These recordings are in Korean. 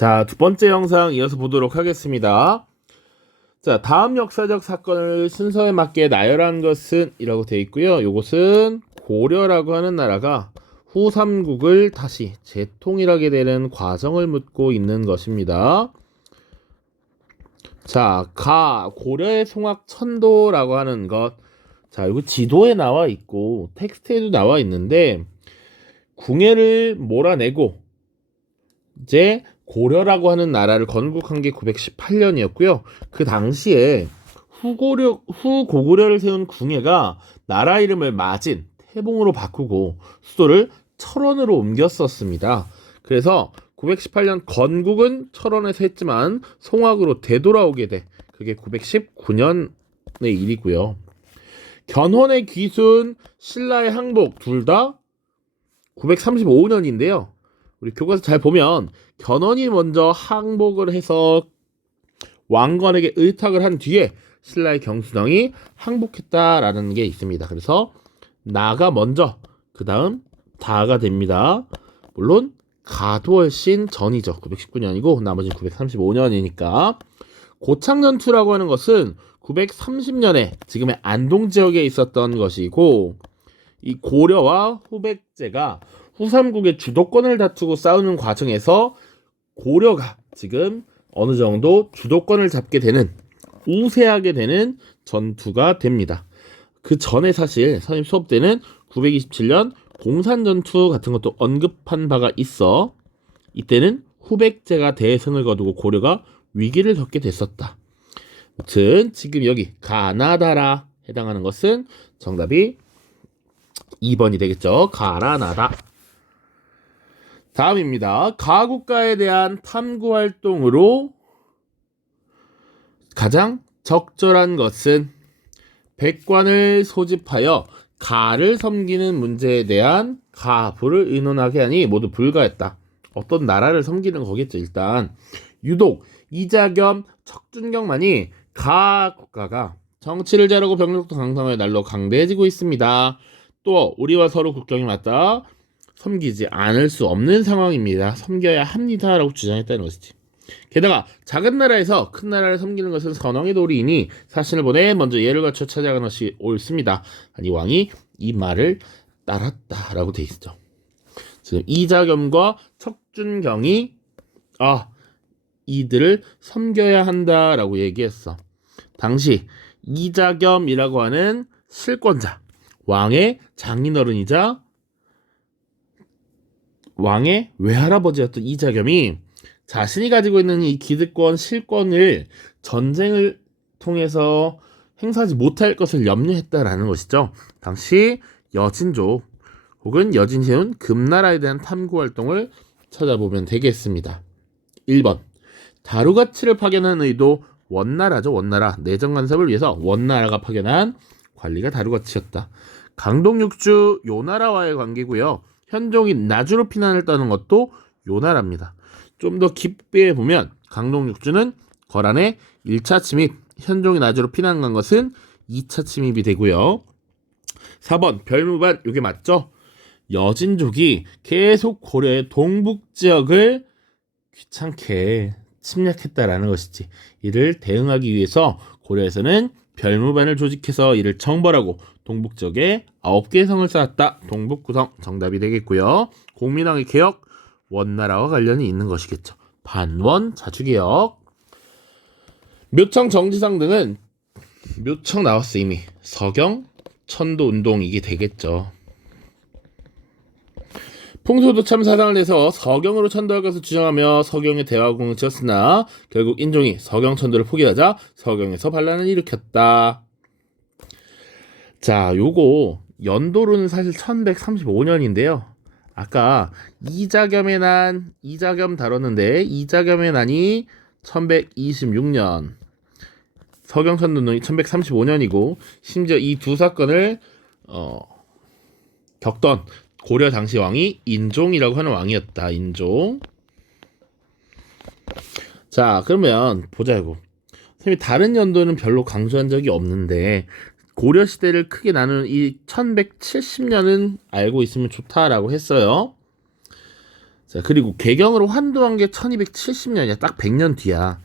자, 두 번째 영상 이어서 보도록 하겠습니다. 자, 다음 역사적 사건을 순서에 맞게 나열한 것은 이라고 되어 있고요. 요것은 고려라고 하는 나라가 후삼국을 다시 재통일하게 되는 과정을 묻고 있는 것입니다. 자, 고려의 송악천도라고 하는 것. 자, 이거 지도에 나와 있고 텍스트에도 나와 있는데 궁예를 몰아내고 이제 고려라고 하는 나라를 건국한 게 918년이었고요. 그 당시에 후고구려를 세운 궁예가 나라 이름을 마진, 태봉으로 바꾸고 수도를 철원으로 옮겼었습니다. 그래서 918년 건국은 철원에서 했지만 송악으로 되돌아오게 돼. 그게 919년의 일이고요. 견훤의 귀순, 신라의 항복 둘 다 935년인데요. 우리 교과서 잘 보면 견훤이 먼저 항복을 해서 왕건에게 의탁을 한 뒤에 신라의 경순왕이 항복했다라는 게 있습니다. 그래서 나가 먼저 그 다음 다가 됩니다. 물론 가도 훨씬 전이죠. 919년이고 나머지는 935년이니까. 고창전투라고 하는 것은 930년에 지금의 안동 지역에 있었던 것이고, 이 고려와 후백제가 후삼국의 주도권을 다투고 싸우는 과정에서 고려가 지금 어느 정도 주도권을 잡게 되는, 우세하게 되는 전투가 됩니다. 그 전에 사실 선임 수업 때는 927년 공산전투 같은 것도 언급한 바가 있어. 이때는 후백제가 대승을 거두고 고려가 위기를 겪게 됐었다. 아무튼 지금 여기 가나다라 해당하는 것은 정답이 2번이 되겠죠. 가라나다. 다음입니다. 가국가에 대한 탐구 활동으로 가장 적절한 것은 백관을 소집하여 가를 섬기는 문제에 대한 가부를 의논하게 하니 모두 불가했다. 어떤 나라를 섬기는 거겠죠. 일단 유독 이자겸, 척준경만이 가 국가가 정치를 잘하고 병력도 강성하여 날로 강대해지고 있습니다. 또 우리와 서로 국경이 맞닿아 섬기지 않을 수 없는 상황입니다. 섬겨야 합니다라고 주장했다는 것이지. 게다가 작은 나라에서 큰 나라를 섬기는 것은 선왕의 도리이니 사신을 보내 먼저 예를 갖춰 찾아가는 것이 옳습니다. 아니 왕이 이 말을 따랐다라고 돼 있죠. 지금 이자겸과 척준경이 이들을 섬겨야 한다라고 얘기했어. 당시 이자겸이라고 하는 실권자, 왕의 장인어른이자 왕의 외할아버지였던 이자겸이 자신이 가지고 있는 이 기득권, 실권을 전쟁을 통해서 행사하지 못할 것을 염려했다라는 것이죠. 당시 여진족 혹은 여진 세운 금나라에 대한 탐구 활동을 찾아보면 되겠습니다. 1번 다루가치를 파견한 의도 원나라죠. 원나라 내정 간섭을 위해서 원나라가 파견한 관리가 다루가치였다. 강동육주 요나라와의 관계고요. 현종이 나주로 피난을 떠는 것도 요나라입니다. 좀 더 깊게 보면 강동육주는 거란의 1차 침입, 현종이 나주로 피난 간 것은 2차 침입이 되고요. 4번 별무반, 이게 맞죠? 여진족이 계속 고려의 동북 지역을 귀찮게 침략했다라는 것이지. 이를 대응하기 위해서 고려에서는 별무반을 조직해서 이를 정벌하고 동북 지역에 9개의 성을 쌓았다. 동북구성 정답이 되겠고요. 공민왕의 개혁, 원나라와 관련이 있는 것이겠죠. 반원 자주개혁. 묘청 정지상 등은 묘청 나왔어 이미. 서경, 천도운동 이게 되겠죠. 풍소도참 사상을 내서 서경으로 천도할 것을 주장하며 서경의 대화궁을 지었으나 결국 인종이 서경천도를 포기하자 서경에서 반란을 일으켰다. 자, 요거 연도로는 사실 1135년인데요. 아까 이자겸의 난, 이자겸 다뤘는데 이자겸의 난이 1126년, 서경천도운동이 1135년이고 심지어 이 두 사건을 겪던 고려 당시 왕이 인종이라고 하는 왕이었다. 인종. 자, 그러면 보자고. 선생님이 다른 연도는 별로 강조한 적이 없는데 고려 시대를 크게 나누는 이 1170년은 알고 있으면 좋다라고 했어요. 자, 그리고 개경으로 환도한 게 1270년이야. 딱 100년 뒤야.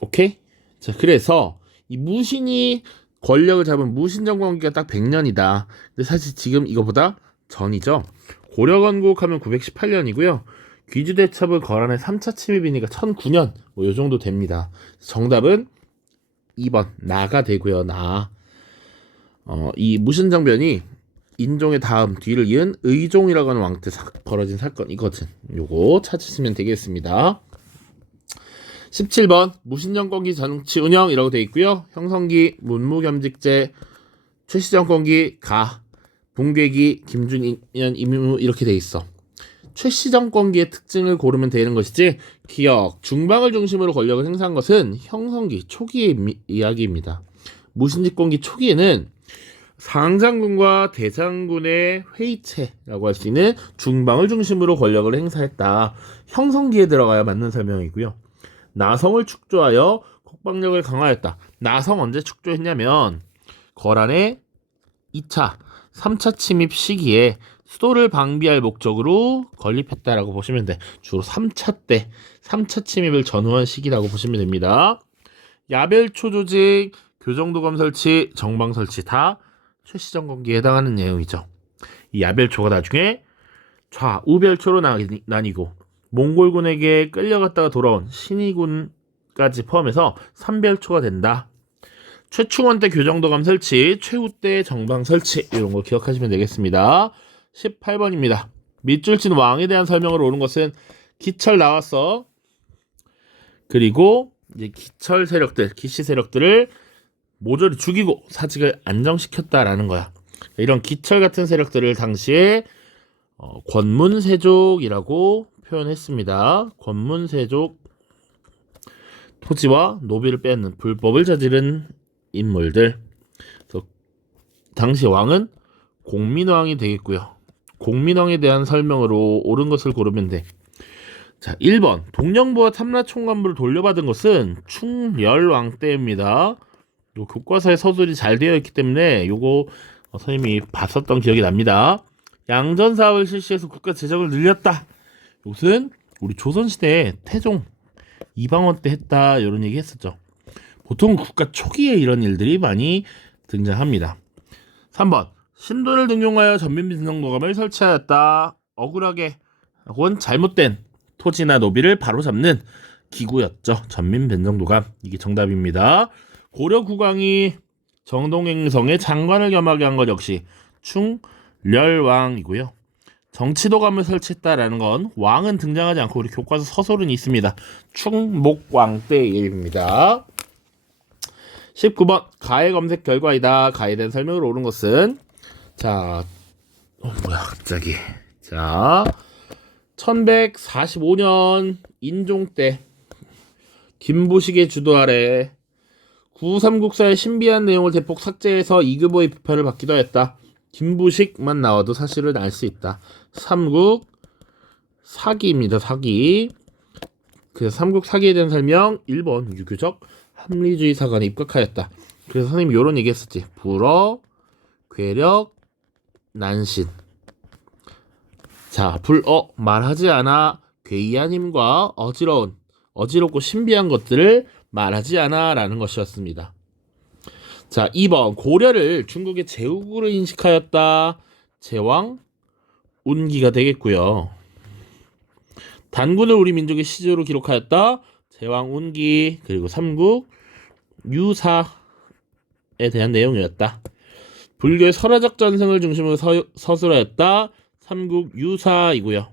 오케이? 자, 그래서 이 무신이 권력을 잡은 무신정권기가 딱 100년이다. 근데 사실 지금 이거보다 전이죠. 고려건국 하면 918년이고요. 귀주대첩을 거란의 3차 침입이니까 1009년 뭐 요 정도 됩니다. 정답은 2번 나가 되고요. 이 무신정변이 인종의 다음 뒤를 이은 의종이라고 하는 왕 때 벌어진 사건이거든. 요거 찾으시면 되겠습니다. 17번 무신정권기 정치 운영이라고 되어 있고요. 형성기 문무겸직제, 최씨정권기 가, 붕괴기 김준년 임무 이렇게 되어 있어. 최씨정권기의 특징을 고르면 되는 것이지 기억, 중방을 중심으로 권력을 행사한 것은 형성기 초기의 이야기입니다. 무신집권기 초기에는 상장군과 대장군의 회의체라고 할 수 있는 중방을 중심으로 권력을 행사했다. 형성기에 들어가야 맞는 설명이고요. 나성을 축조하여 국방력을 강화했다. 나성 언제 축조했냐면 거란의 2차, 3차 침입 시기에 수도를 방비할 목적으로 건립했다라고 보시면 돼. 주로 3차 때 3차 침입을 전후한 시기라고 보시면 됩니다. 야별초 조직, 교정도감 설치, 정방 설치 다 최씨정권기에 해당하는 내용이죠. 이 야별초가 나중에 좌우별초로 나뉘고 몽골군에게 끌려갔다가 돌아온 신의군까지 포함해서 3별초가 된다. 최충원 때 교정도감 설치, 최후 때 정방 설치 이런 거 기억하시면 되겠습니다. 18번입니다. 밑줄친 왕에 대한 설명을 오는 것은 기철 나왔어. 그리고 이제 기철 세력들, 기시 세력들을 모조리 죽이고 사직을 안정시켰다라는 거야. 이런 기철 같은 세력들을 당시에 권문세족이라고 표현했습니다. 권문세족, 토지와 노비를 빼앗는 불법을 저지른 인물들. 그래서 당시 왕은 공민왕이 되겠고요. 공민왕에 대한 설명으로 옳은 것을 고르면 돼. 자, 1번 동령부와 탐라총관부를 돌려받은 것은 충렬왕 때입니다. 요 교과서에 서술이 잘 되어 있기 때문에 요거 선생님이 봤었던 기억이 납니다. 양전 사업을 실시해서 국가 재정을 늘렸다. 이것은 우리 조선시대 태종 이방원 때 했다 이런 얘기 했었죠. 보통 국가 초기에 이런 일들이 많이 등장합니다. 3번 신도를 등용하여 전민빈정도감을 설치하였다. 억울하게 혹은 잘못된 토지나 노비를 바로잡는 기구였죠. 전민빈정도감. 이게 정답입니다. 고려 국왕이 정동행성의 장관을 겸하게 한 것 역시 충렬왕이고요. 정치도감을 설치했다라는 건 왕은 등장하지 않고 우리 교과서 서술은 있습니다. 충목왕 때의 일입니다. 19번 가해 검색 결과이다. 가해에 대한 설명을 옳은 것은 자, 뭐야 갑자기. 자, 1145년 인종 때 김부식의 주도 아래 구삼국사의 신비한 내용을 대폭 삭제해서 이규보의 비판을 받기도 했다. 김부식만 나와도 사실을 알 수 있다. 삼국 사기입니다. 사기. 그래서 삼국 사기에 대한 설명 1번 유교적 합리주의 사관에 입각하였다. 그래서 선생님이 이런 얘기 했었지. 불어, 괴력, 난신. 자, 불어 말하지 않아 괴이한 힘과 어지럽고 신비한 것들을 말하지 않아 라는 것이었습니다. 자, 2번 고려를 중국의 제국으로 인식하였다. 제왕 운기가 되겠고요. 단군을 우리 민족의 시조로 기록하였다. 제왕 운기. 그리고 삼국 유사에 대한 내용이었다. 불교의 설화적 전승을 중심으로 서술하였다. 삼국 유사이고요.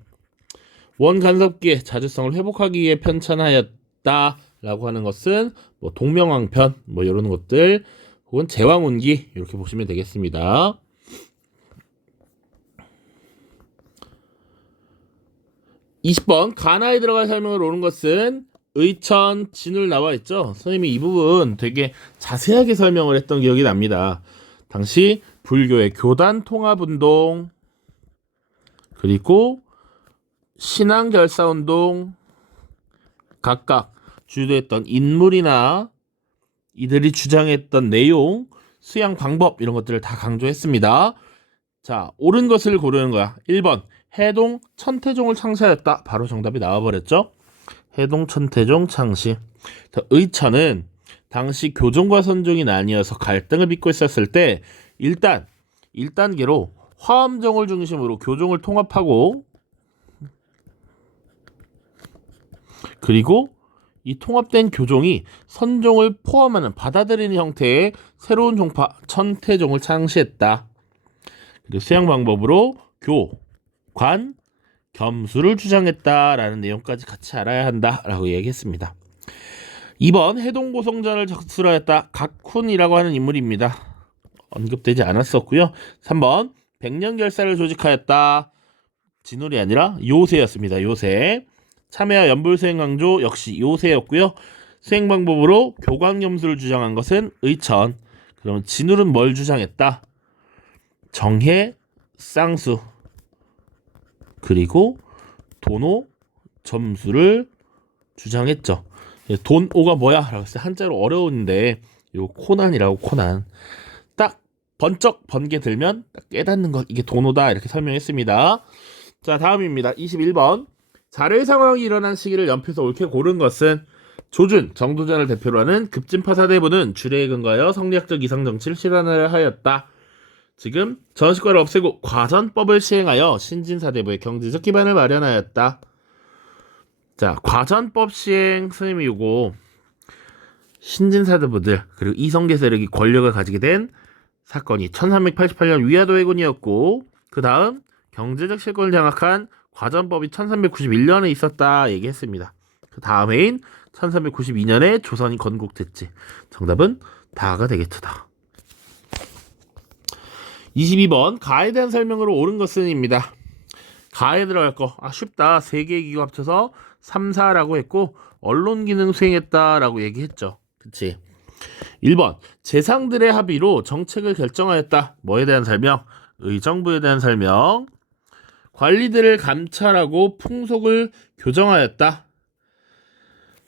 원간섭기의 자주성을 회복하기 위해 편찬하였다 라고 하는 것은 뭐 동명왕편 뭐 이런 것들 혹은 제왕운기 이렇게 보시면 되겠습니다. 20번 가나에 들어갈 설명을 옳은 것은 의천 진울 나와 있죠. 선생님이 이 부분 되게 자세하게 설명을 했던 기억이 납니다. 당시 불교의 교단 통합운동 그리고 신앙결사운동 각각 주도했던 인물이나 이들이 주장했던 내용, 수양 방법 이런 것들을 다 강조했습니다. 자, 옳은 것을 고르는 거야. 1번 해동 천태종을 창시하였다. 바로 정답이 나와버렸죠. 해동 천태종 창시. 의천은 당시 교종과 선종이 나뉘어서 갈등을 빚고 있었을 때 1단계로 화엄정을 중심으로 교종을 통합하고, 그리고 이 통합된 교종이 선종을 포함하는 받아들이는 형태의 새로운 종파 천태종을 창시했다. 그리고 수양 방법으로 교, 관, 겸수를 주장했다라는 내용까지 같이 알아야 한다라고 얘기했습니다. 2번 해동고성전을 적술하였다. 각훈이라고 하는 인물입니다. 언급되지 않았었고요. 3번 백년결사를 조직하였다. 진울이 아니라 요새였습니다. 요새. 참회와 연불수행 강조 역시 요새였고요. 수행 방법으로 교광겸수를 주장한 것은 의천. 그러면 진울은 뭘 주장했다? 정해, 쌍수, 그리고 도노, 점수를 주장했죠. 돈오가 뭐야? 라고 했을 때 한자로 어려운데 요 코난이라고. 코난. 딱 번쩍 번개 들면 딱 깨닫는 것, 이게 돈오다, 이렇게 설명했습니다. 자, 다음입니다. 21번. 자뢰 상황이 일어난 시기를 연필에서 옳게 고른 것은 조준, 정도전을 대표로 하는 급진파사대부는 주례에 근거하여 성리학적 이상정치를 실현을 하였다. 지금 전시과를 없애고 과전법을 시행하여 신진사대부의 경제적 기반을 마련하였다. 자, 과전법 시행 스님이 요거 신진사대부들 그리고 이성계 세력이 권력을 가지게 된 사건이 1388년 위화도 해군이었고, 그 다음 경제적 실권을 장악한 과전법이 1391년에 있었다 얘기했습니다. 그 다음 해인 1392년에 조선이 건국됐지. 정답은 다가 되겠다. 22번 가에 대한 설명으로 옳은 것은입니다. 가에 들어갈 거 쉽다. 3개의 기구 합쳐서 3, 4라고 했고 언론 기능 수행했다라고 얘기했죠. 그치? 1번 재상들의 합의로 정책을 결정하였다. 뭐에 대한 설명? 의정부에 대한 설명. 관리들을 감찰하고 풍속을 교정하였다.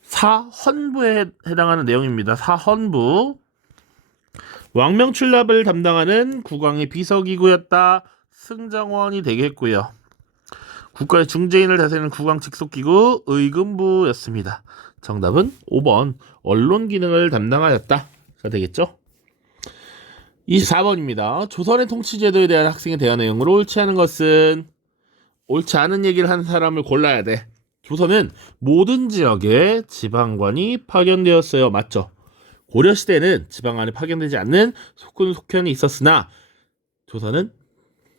사헌부에 해당하는 내용입니다. 사헌부. 왕명출납을 담당하는 국왕의 비서기구였다. 승정원이 되겠고요. 국가의 중재인을 다스리는 국왕 직속기구 의금부였습니다. 정답은 5번 언론 기능을 담당하였다 가 되겠죠. 24번입니다. 조선의 통치제도에 대한 학생의 대화 내용으로 옳지 않은 것은, 옳지 않은 얘기를 하는 사람을 골라야 돼. 조선은 모든 지역에 지방관이 파견되었어요. 맞죠? 고려시대는 지방관이 파견되지 않는 속군속현이 있었으나 조선은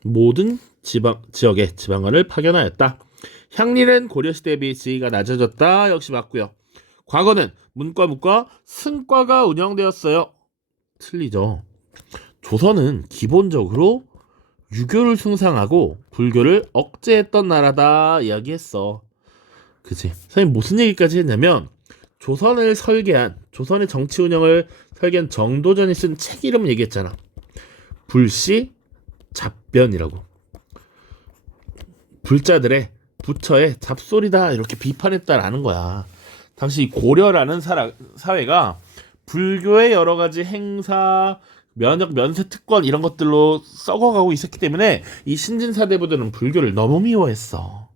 모든 지역에 지방관을 파견하였다. 향리는 고려시대에 비해 지위가 낮아졌다. 역시 맞고요. 과거는 문과, 무과, 승과가 운영되었어요. 틀리죠. 조선은 기본적으로 유교를 숭상하고 불교를 억제했던 나라다 이야기했어. 그치? 선생님 무슨 얘기까지 했냐면 조선을 설계한, 조선의 정치 운영을 설계한 정도전이 쓴 책 이름 얘기했잖아. 불시 잡변이라고. 불자들의 부처의 잡소리다 이렇게 비판했다라는 거야. 당시 고려라는 사회가 불교의 여러 가지 행사, 면역, 면세, 특권 이런 것들로 썩어가고 있었기 때문에 이 신진사대부들은 불교를 너무 미워했어.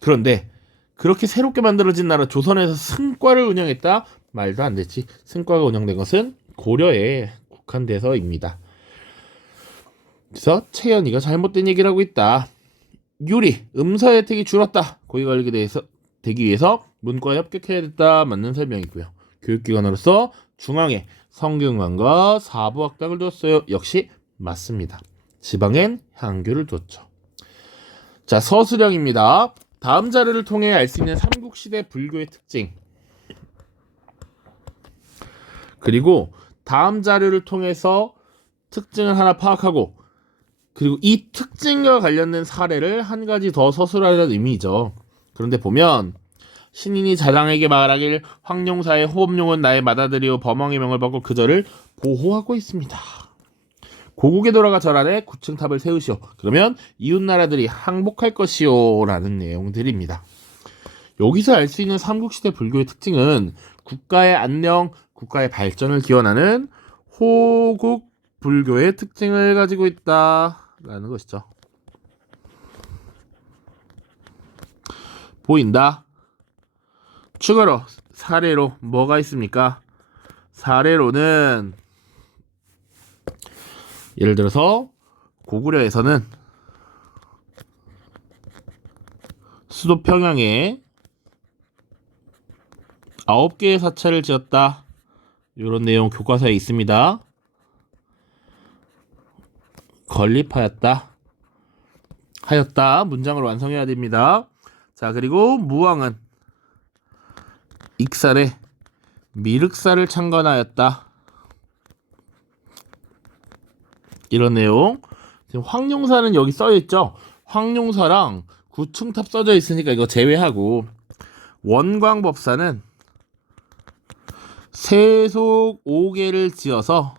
그런데 그렇게 새롭게 만들어진 나라 조선에서 승과를 운영했다? 말도 안 되지. 승과가 운영된 것은 고려에 국한돼서입니다. 그래서 채연이가 잘못된 얘기를 하고 있다. 유리, 음서 혜택이 줄었다. 고위가 되기 위해서 문과에 합격해야 됐다. 맞는 설명이고요. 교육기관으로서 중앙에 성균관과 사부학당을 두었어요. 역시 맞습니다. 지방엔 향교를 두었죠. 자, 서술형입니다. 다음 자료를 통해 알 수 있는 삼국시대 불교의 특징, 그리고 다음 자료를 통해서 특징을 하나 파악하고, 그리고 이 특징과 관련된 사례를 한 가지 더 서술하려는 의미죠. 그런데 보면 신인이 자당에게 말하길 황룡사의 호업용은 나의 맏아들이요 범왕의 명을 받고 그저를 보호하고 있습니다. 고국에 돌아가 절안에 9층 탑을 세우시오. 그러면 이웃나라들이 항복할 것이오 라는 내용들입니다. 여기서 알 수 있는 삼국시대 불교의 특징은 국가의 안녕, 국가의 발전을 기원하는 호국 불교의 특징을 가지고 있다라는 것이죠. 보인다. 추가로 사례로 뭐가 있습니까? 사례로는 예를 들어서 고구려에서는 수도 평양에 9개의 사찰을 지었다. 이런 내용 교과서에 있습니다. 건립하였다. 하였다. 문장을 완성해야 됩니다. 자, 그리고 무왕은 익살에 미륵사를 창건하였다. 이런 내용. 지금 황룡사는 여기 써있죠. 황룡사랑 구층탑 써져 있으니까 이거 제외하고, 원광법사는 세속 5개를 지어서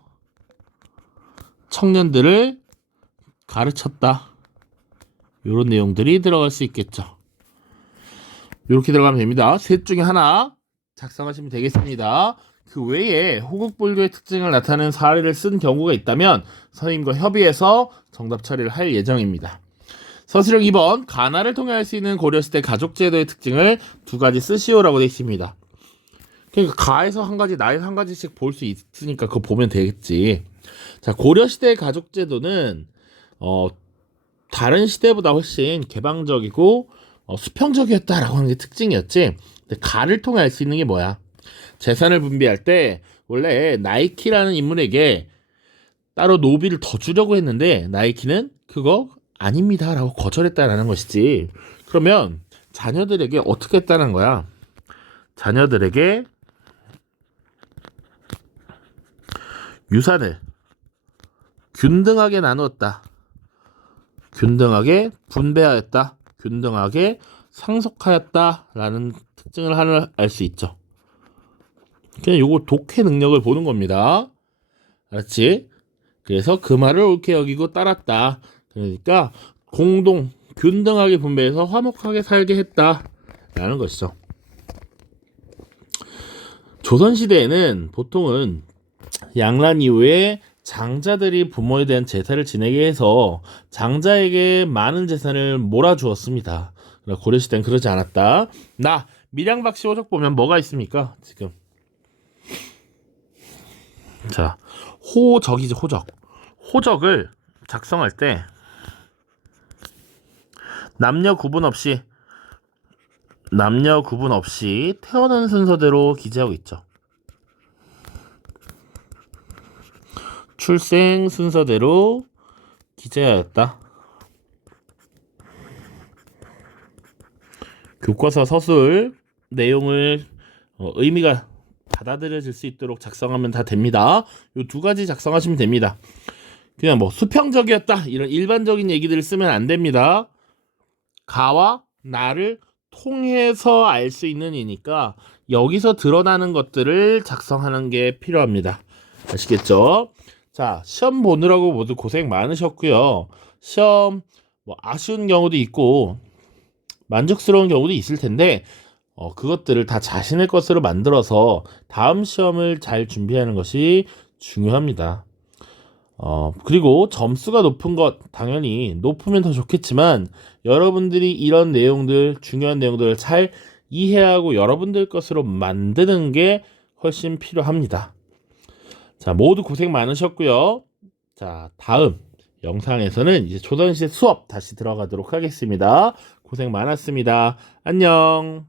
청년들을 가르쳤다. 이런 내용들이 들어갈 수 있겠죠. 이렇게 들어가면 됩니다. 셋 중에 하나 작성하시면 되겠습니다. 그 외에 호국불교의 특징을 나타내는 사례를 쓴 경우가 있다면 선생님과 협의해서 정답 처리를 할 예정입니다. 서술형 2번, 가나를 통해 알 수 있는 고려시대 가족제도의 특징을 2가지 쓰시오라고 되어 있습니다. 그러니까 가에서 한 가지, 나에서 한 가지씩 볼 수 있으니까 그거 보면 되겠지. 자, 고려시대의 가족제도는 다른 시대보다 훨씬 개방적이고 수평적이었다라고 하는 게 특징이었지. 근데 가를 통해 알 수 있는 게 뭐야? 재산을 분배할 때 원래 나이키라는 인물에게 따로 노비를 더 주려고 했는데 나이키는 그거 아닙니다 라고 거절했다라는 것이지. 그러면 자녀들에게 어떻게 했다는 거야? 자녀들에게 유산을 균등하게 나누었다. 균등하게 분배하였다. 균등하게 상속하였다라는 특징을 하나 알 수 있죠. 그냥 요거 독해 능력을 보는 겁니다. 알았지? 그래서 그 말을 옳게 여기고 따랐다. 그러니까 공동 균등하게 분배해서 화목하게 살게 했다라는 것이죠. 조선시대에는 보통은 양란 이후에 장자들이 부모에 대한 제사를 지내게 해서 장자에게 많은 재산을 몰아주었습니다. 고려시대는 그러지 않았다. 나 밀양박씨 호적 보면 뭐가 있습니까? 지금 자, 호적이지. 호적을 작성할 때 남녀 구분 없이 태어난 순서대로 기재하고 있죠. 출생 순서대로 기재하였다. 교과서 서술 내용을 의미가 받아들여질 수 있도록 작성하면 다 됩니다. 요 2가지 작성하시면 됩니다. 그냥 뭐 수평적이었다 이런 일반적인 얘기들을 쓰면 안 됩니다. 가와 나를 통해서 알 수 있는 이니까 여기서 드러나는 것들을 작성하는 게 필요합니다. 아시겠죠? 자, 시험 보느라고 모두 고생 많으셨고요. 시험 뭐 아쉬운 경우도 있고 만족스러운 경우도 있을 텐데 그것들을 다 자신의 것으로 만들어서 다음 시험을 잘 준비하는 것이 중요합니다. 그리고 점수가 높은 것 당연히 높으면 더 좋겠지만 여러분들이 이런 내용들, 중요한 내용들을 잘 이해하고 여러분들 것으로 만드는 게 훨씬 필요합니다. 자, 모두 고생 많으셨고요. 자, 다음 영상에서는 이제 조선시대 수업 다시 들어가도록 하겠습니다. 고생 많았습니다. 안녕.